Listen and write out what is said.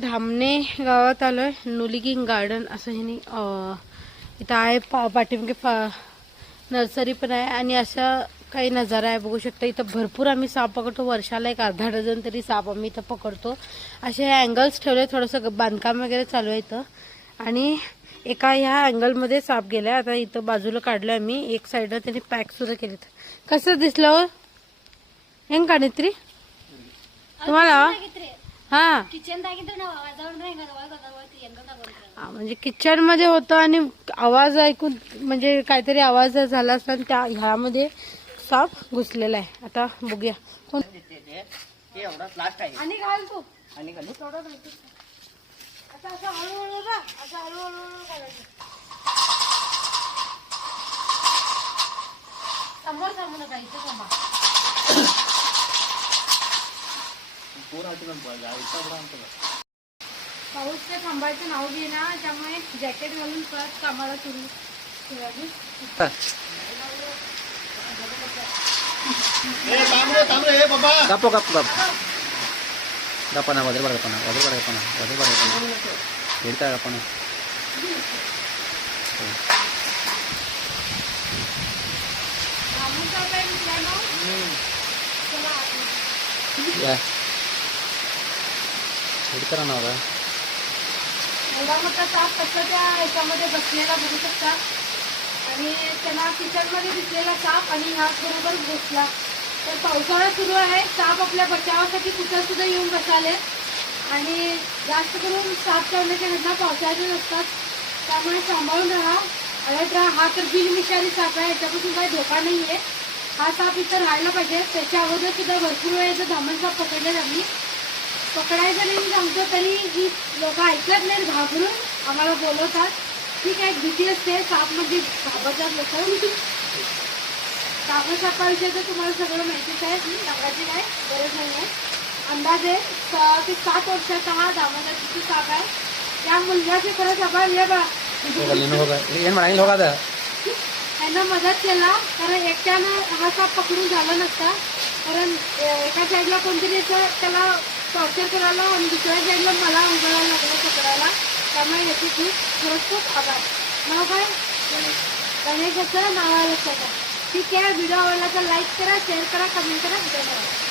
धामणे गावात आलो आहे नुलिगिंग गार्डन असं ह्यानी इथं आहे पा पाठीमागे पा नर्सरी पण आहे आणि अशा काही नजारा आहे. बघू शकता इथं भरपूर आम्ही साप पकडतो. वर्षाला एक अर्धा डझन तरी साप आम्ही इथं पकडतो. असे अँगल्स ठेवले थोडंसं बांधकाम वगैरे चालू आहे इथं. आणि एका ह्या अँगलमध्ये साप गेला आता इथं बाजूला काढलं आहे मी एक साईडला त्यांनी पॅकसुद्धा केले कसं दिसलं हो? काढित्री तुम्हाला? हा. हा, म्हणजे किचनमध्ये होतं आणि आवाज ऐकून म्हणजे काहीतरी आवाज झाला असता आणि त्या ह्यामध्ये साप घुसलेला आहे. आता बघूया. कोण? हे एवढाच लास्ट आहे आणि घाल. तू आणि खाली आता असं हळूहळू ना असं हळूहळू करायचं. समोर समोर नका इथं थांबा. पाऊस थांबायचं नाव घे ना त्यामुळे जॅकेट घालून परत कामाला सुरू कापो बरं कापना बरं कापना वगैरे बरं मित्रांनो बघा एवढा कसं त्या ह्याच्यामध्ये बसलेला बघू शकता. आणि त्यांना किचनमध्ये दिसलेला साप आणि ह्याच बरोबर बसला तर पावसाळा सुरू आहे. साप आपल्या बचावासाठी कुठं सुद्धा येऊन बसाले. आणि जास्त करून साप ठेवण्याच्या घटना पावसाळ्यातच असतात. त्यामुळे सांभाळून राहा. अलर्ट राहा. हा तर बिनविषारी साप आहे. याच्यापासून काही धोका नाही आहे हा साप इथं राहायला पाहिजे. त्याच्या अगोदर सुद्धा भरपूर वेळ इथं धामण साप पकडले जातील पकडायचं नाही सांगतो तरी ही लोक ऐकत नाही घाबरून आम्हाला बोलवतात. ठीक आहे भीती असते सापमध्ये म्हणजे घाबरतात लोक साप सापाविषयी तर तुम्हाला सगळं माहितीच आहे की काय गरज नाही आहे अंदाजे सहा ते सात वर्षाचा हा दामोदर किती साप आहे. त्या मुलगाचे खरंच आभार ये बा. त्यांना मदत केला कारण एकट्यानं हा साप पकडून झाला नसता. कारण एका साईडला कोणतरी त्याला टॉर्चर करायला आणि दुसऱ्या साईडला मला उघडायला लागलं पकडायला. त्यामुळे याची खूप खरंच खूप आभार. नाव काय? गणेशाचं नाव आहे लक्षात ठीक आहे व्हिडिओ आवडला तर लाईक करा शेअर करा कमेंट करा. धन्यवाद.